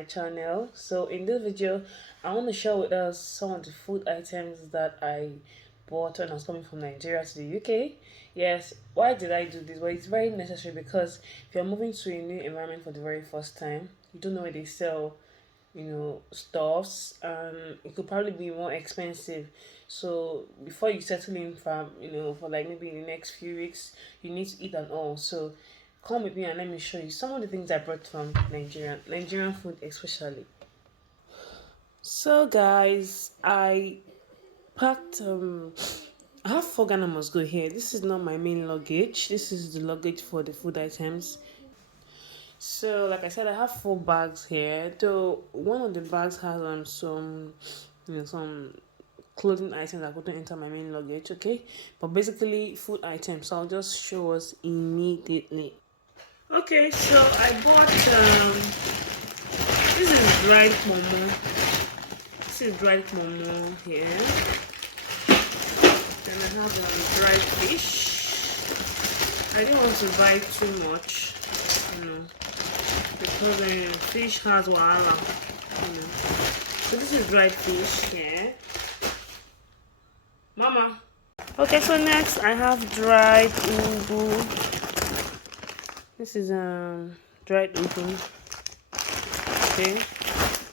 my channel. So in this video I want to share with us some of the food items that I bought when I was coming from Nigeria to the UK. Yes, why did I do this? Well, it's very necessary because if you're moving to a new environment for the very first time, you don't know where they sell stuffs, and it could probably be more expensive. So before you settle in from for like maybe in the next few weeks, you need to eat and all. So come with me and let me show you some of the things I brought from Nigerian food especially. So guys, I packed I have four Ghana must go here. This is not my main luggage. This is the luggage for the food items. So, like I said, I have four bags here. Though one of the bags has some, some clothing items that couldn't enter my main luggage. Okay, but basically food items. So I'll just show us immediately. Okay, so I bought this is dried momo. This is dried momo here. Then I have dried fish. I didn't want to buy too much, because the fish has wahala, So this is dried fish here. Mama. Okay, so next I have dried ugu. This is dried ugu. Okay.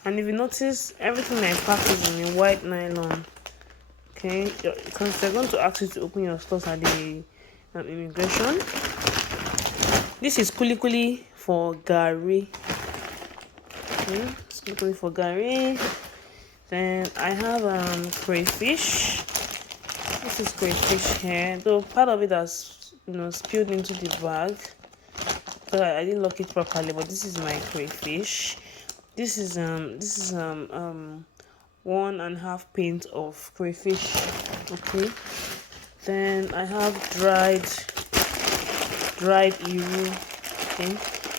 And if you notice, everything I pack is in a white nylon. Okay, because they're going to ask you to open your stores at the immigration. This is kuli for gari. Okay, it's kuli for gari. Then I have crayfish. This is crayfish here. Though part of it has spilled into the bag, so I didn't lock it properly. But this is my crayfish. This is 1.5 pint of crayfish. Okay. Then I have dried iru. Okay.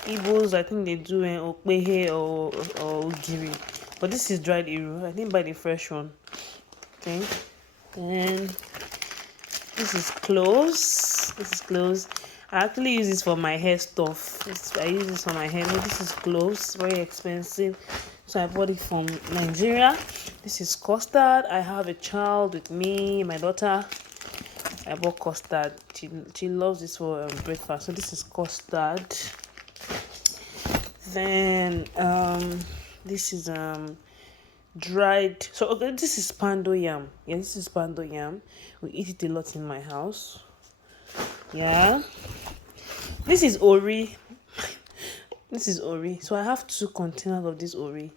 Igbos, I think they do an okpehe or ugiri, but this is dried iru. I didn't buy the fresh one. Okay. Then this is cloves. I actually use this for my hair stuff. I use this for my hair. No, this is cloves, very expensive. So I bought it from Nigeria. This is custard. I have a child with me, my daughter. I bought custard. She loves this for breakfast. So this is custard. Then this is dried. So okay, this is pando yam. Yeah, this is pando yam. We eat it a lot in my house. Yeah. This is ori. So I have 2 containers of this ori.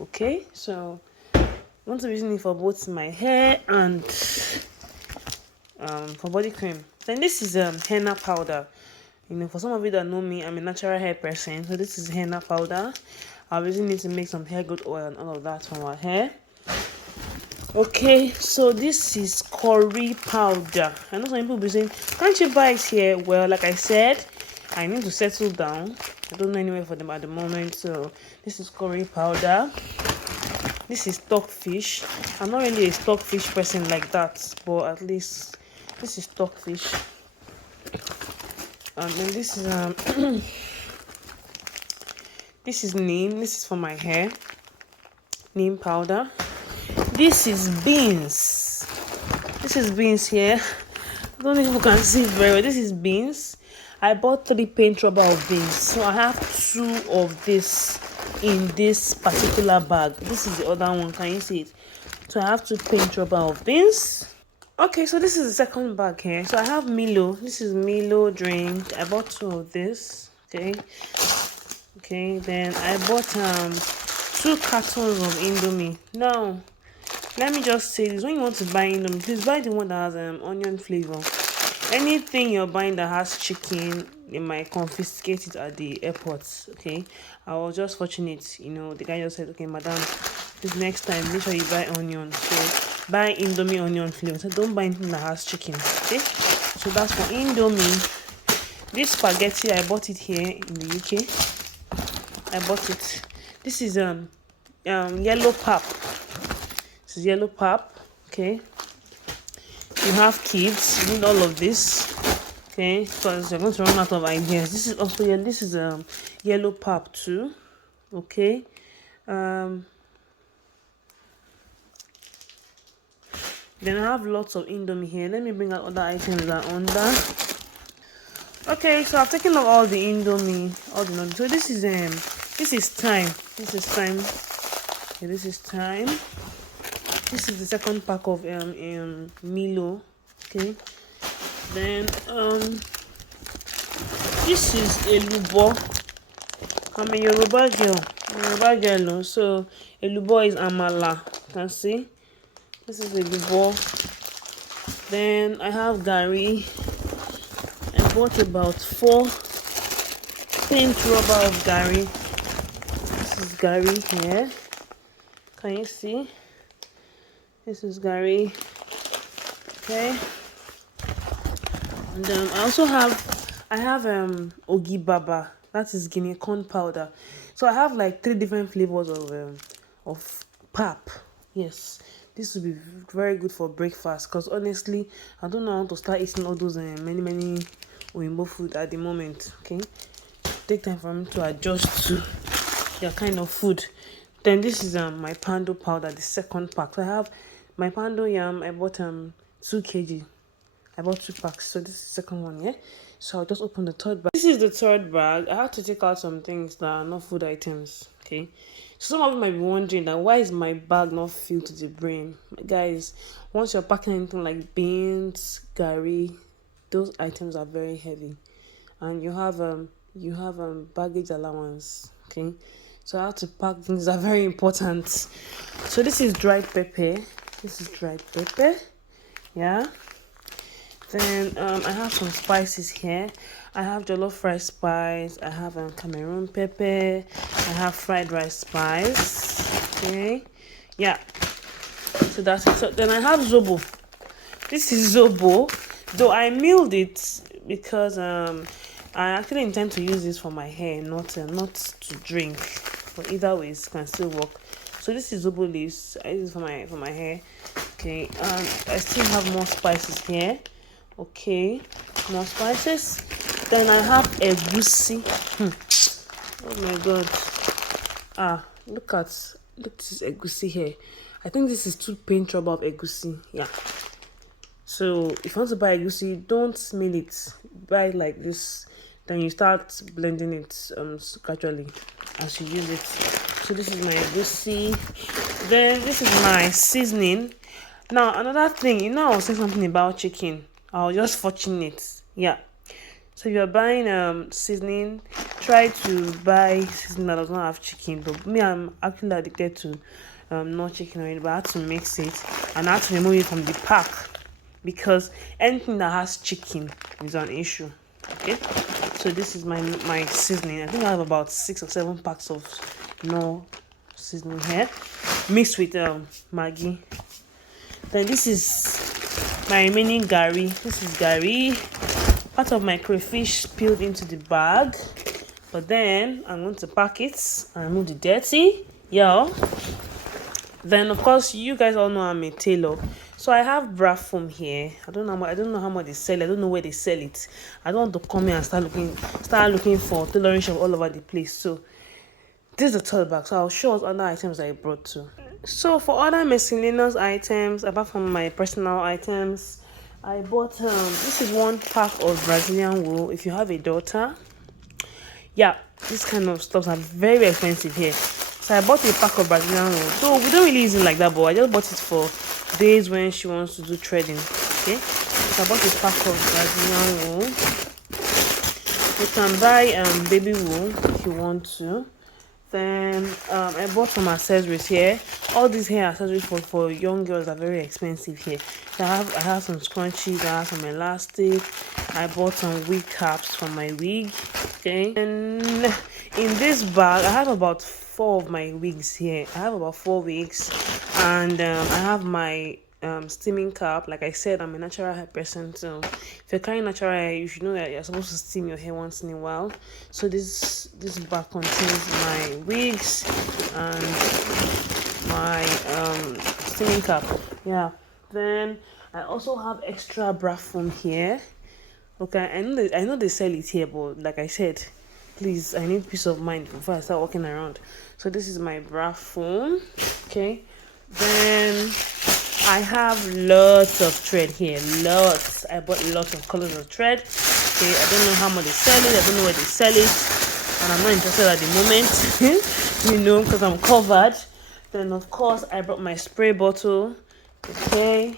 Okay, so I want to be using it for both my hair and for body cream. Then this is henna powder. For some of you that know me, I'm a natural hair person, so this is henna powder. I'll be using it to make some hair growth oil and all of that for my hair. Okay, so this is curry powder. I know some people will be saying, can't you buy it here? Well, like I said, I need to settle down. I don't know anywhere for them at the moment. So this is curry powder. This is stockfish. I'm not really a stockfish person like that, but at least this is stockfish. And then this is this is neem. This is for my hair. Neem powder. This is beans. This is beans here. I don't know if you can see it very well. This is beans. I bought 3 paint rubber of beans. So I have 2 of this in this particular bag. This is the other one. Can you see it? So I have 2 paint rubber of beans. Okay, so this is the second bag here. So I have Milo. This is Milo drink. I bought 2 of this. Okay, then I bought 2 cartons of Indomie. Now, let me just say this: when you want to buy Indomie, please buy the one that has onion flavor. Anything you're buying that has chicken, they might confiscate it at the airports. Okay, I was just fortunate, the guy just said, okay, madam, this next time make sure you buy onion. So buy Indomie onion flavor. So don't buy anything that has chicken. Okay, so that's for Indomie. This spaghetti, I bought it here in the UK. I bought it. This is yellow pap. This is yellow pap. Okay, you have kids, you need all of this. Okay, because you're going to run out of ideas. This is also, yeah, this is yellow pap too. Okay, Um, then I have lots of indomie here. Let me bring out other items that are under. Okay, so I've taken out all the indomie, all the noodles. So this is thyme. This is thyme. Okay, this is thyme. This is the second pack of Milo. Okay. Then this is elubo. I'm a Yoruba girl. So elubo is amala. You can see. This is elubo. Then I have gari. I bought about 4 paint rubber of gari. This is gari here. Can you see? This is gari. Okay. And then I have ogi baba. That is Guinea corn powder. So I have like 3 different flavors of pap. Yes, this will be very good for breakfast. Cause honestly, I don't know how to start eating all those many Oyinbo food at the moment. Okay, take time for me to adjust to their kind of food. Then this is my pando powder, the second pack. So I have my pando yam. I bought 2 kg. I bought 2 packs. So this is the second one, yeah. So I'll just open the third bag. This is the third bag. I have to take out some things that are not food items. Okay. So some of you might be wondering that why is my bag not filled to the brim? Guys, once you're packing anything like beans, gari, those items are very heavy, and you have baggage allowance. Okay. So I have to pack things that are very important. So this is dried pepper. Yeah. Then I have some spices here. I have jollof rice spice. I have Cameroon pepper. I have fried rice spice. Okay. Yeah. So that's it. So then I have zobo. This is zobo. Though I milled it because I actually intend to use this for my hair, not to drink. But either ways can still work. So this is zobo leaves. I use it for my hair. Okay. I still have more spices here. Okay, more spices. Then I have egusi. Oh my god. Look this egusi here. I think this is 2 paint rubber of egusi. Yeah. So if you want to buy egusi, don't mill it. Buy it like this. Then you start blending it gradually as you use it. So this is my egusi. Then this is my seasoning. Now another thing, I was saying something about chicken. I was just fortunate. Yeah. So if you're buying seasoning, try to buy seasoning that does not have chicken. But me, I'm actually addicted to not chicken already, but I had to mix it and I had to remove it from the pack because anything that has chicken is an issue. Okay. So this is my seasoning. I think I have about 6 or 7 packs of no seasoning here, mixed with Maggi. Then this is my remaining gari. This is gari. Part of my crayfish spilled into the bag. But then I'm going to pack it and remove the dirty. Yeah. Then of course you guys all know I'm a tailor. So I have bra foam here. I don't know how much they sell it. I don't know where they sell it. I don't want to come here and start looking for tailoring shop all over the place. So this is the third bag. So I'll show us other items I brought too. So for other miscellaneous items, apart from my personal items, I bought this is 1 pack of Brazilian wool. If you have a daughter, yeah, this kind of stuff are very expensive here. So I bought a pack of Brazilian wool. So we don't really use it like that, but I just bought it for days when she wants to do threading. Okay, so I bought a pack of Brazilian wool. You can buy baby wool if you want to. Then I bought some accessories here. All these hair accessories for young girls are very expensive here. So I have some scrunchies, I have some elastic. I bought some wig caps for my wig. Okay. And in this bag, I have about 4 of my wigs here. I have about 4 wigs, and I have my steaming cap. Like I said, I'm a natural hair person, so if you're carrying natural hair, you should know that you're supposed to steam your hair once in a while. So this bag contains my wigs and my steaming cap. Yeah. Then I also have extra bra foam here. Okay, I know they sell it here, but like I said, please, I need peace of mind before I start walking around. So this is my bra foam. Okay, then I have lots of thread here. Lots. I bought lots of colors of thread. Okay, I don't know how much they sell it. I don't know where they sell it, and I'm not interested at the moment. Because I'm covered. Then of course I brought my spray bottle. Okay,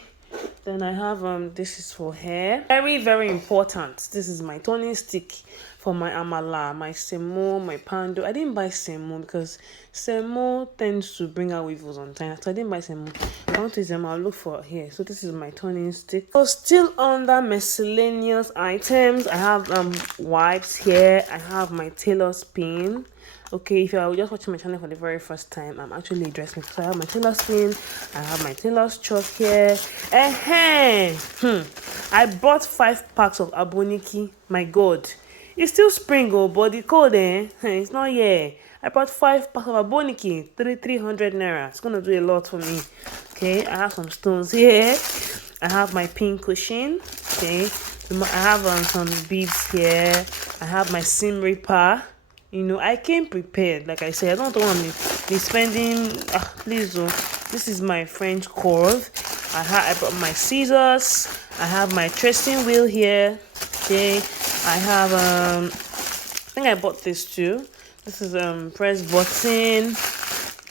then I have this is for hair, very very important. This is my toning stick for my amala, my semo, my pando. I didn't buy semo because semo tends to bring out weevils on time, so I didn't buy semo. If I want to use them, I'll look for here. So this is my toning stick. So still under miscellaneous items, I have wipes here. I have my tailor's pin. Okay, if you're just watching my channel for the very first time, I'm actually a dressmaker. So I have my tailor's pin, I have my tailor's chalk here. I bought 5 packs of aboniki. My god, it's still spring, oh, but the cold, it's not here. I bought 5 packs of aboniki, 300 naira. It's gonna do a lot for me. Okay, I have some stones here. I have my pin cushion. Okay, I have some beads here. I have my seam ripper. I came prepared. Like I said, I don't want to be spending. Please, oh. This is my French curve. I brought my scissors. I have my tracing wheel here. Okay, I have I think I bought this too. This is press button.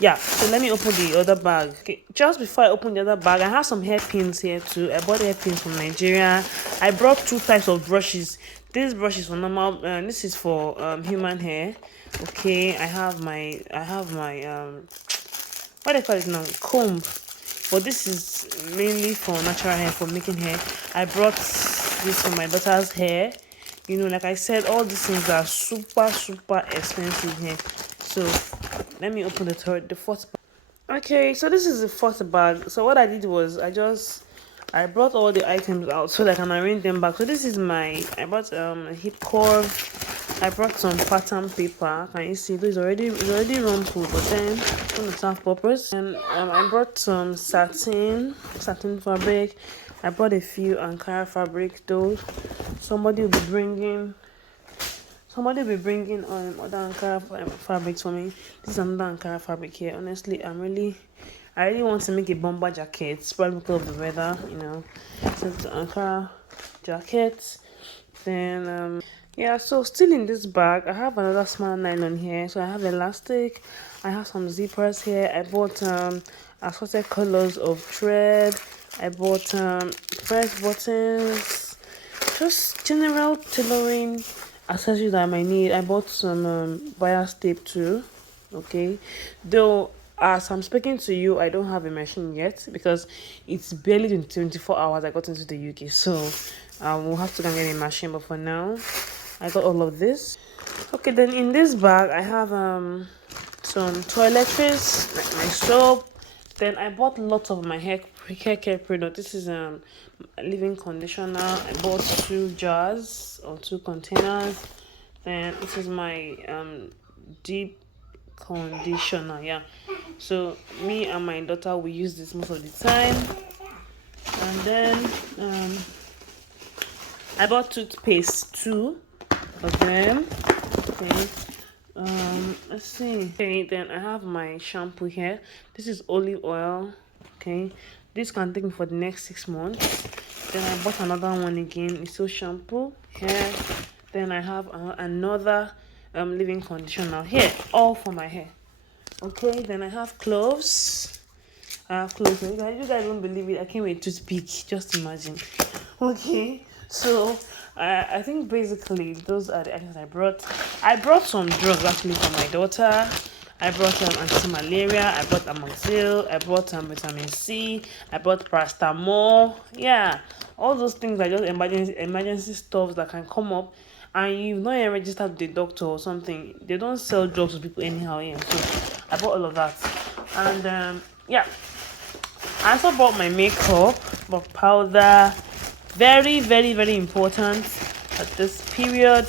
Yeah, so let me open the other bag. Okay, just before I open the other bag, I have some hairpins here too. I bought hairpins from Nigeria. I brought 2 types of brushes. This brush is for normal, this is for human hair. Okay, I have my what do I call it now, comb, but this is mainly for natural hair, for making hair. I brought this for my daughter's hair. Like I said, all these things are super expensive here. So let me open the 4th bag. Okay, so this is the 4th bag. So what I did was I brought all the items out so that I can arrange them back. So this is I brought a hip curve. I brought some pattern paper. Can you see? It's already rumpled, but then it's going to serve purpose. And I brought some satin fabric. I brought a few Ankara fabric. Those somebody will be bringing other Ankara fabrics for me. This is another Ankara fabric here. Honestly, I really want to make a bomber jacket. It's probably because of the weather, So it's an Ankara jacket. Then yeah, so still in this bag, I have another small nylon here. So I have elastic. I have some zippers here. I bought assorted colors of thread. I bought press buttons. Just general tailoring accessories that I might need. I bought some bias tape too. Okay, though as I'm speaking to you, I don't have a machine yet because it's barely been 24 hours I got into the UK. So we'll have to go and get a machine. But for now, I got all of this. Okay, then in this bag, I have some toiletries, like my soap. Then I bought lots of my hair care product. This is leave-in conditioner. I bought 2 jars or 2 containers. Then this is my deep conditioner. Yeah, so me and my daughter, we use this most of the time. And then I bought toothpaste, 2 of them. Okay, let's see. Okay, then I have my shampoo here. This is olive oil. Okay, this can take me for the next 6 months. Then I bought another one again. It's still shampoo here. Then I have another leave-in conditioner here, all for my hair. Okay, then I have cloves. You guys won't believe it. I came with a toothpick. Just imagine. Okay, so I think basically those are the items I brought. I brought some drugs actually for my daughter. I brought anti-malaria. I brought amoxil. I brought vitamin C. I brought paracetamol. Yeah, all those things are just emergency stuff that can come up, and you've not yet registered with the doctor or something. They don't sell drugs to people anyhow. Yeah, so I bought all of that. And yeah, I also bought my makeup, bought powder. Very important at this period.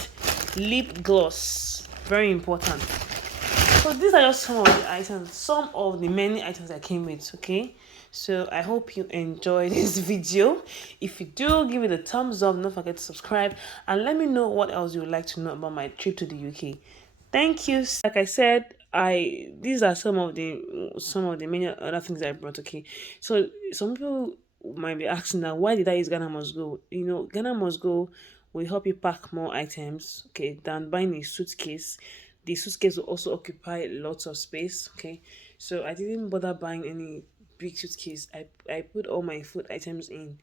Lip gloss, very important. So these are just some of the items, some of the many items I came with. Okay, So I hope you enjoyed this video. If you do, give it a thumbs up. Don't forget to subscribe and let me know what else you would like to know about my trip to the UK. Thank you. Like I said, I these are some of the many other things I brought. Okay, so some people might be asking that why did I use Ghana Must Go? Ghana Must Go will help you pack more items, okay, than buying a suitcase. The suitcase will also occupy lots of space, okay. So I didn't bother buying any big suitcase. I put all my food items in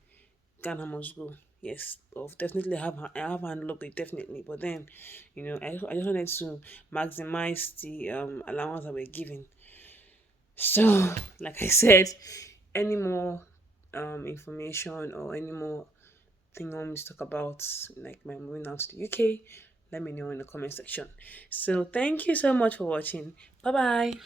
Ghana Must Go. Yes, of definitely I have hand luggage definitely, but then, I just wanted to maximize the allowance that we're given. So, like I said, any more information or any more thing I want me to talk about, like my moving out to the UK, let me know in the comment section. So, thank you so much for watching. Bye bye.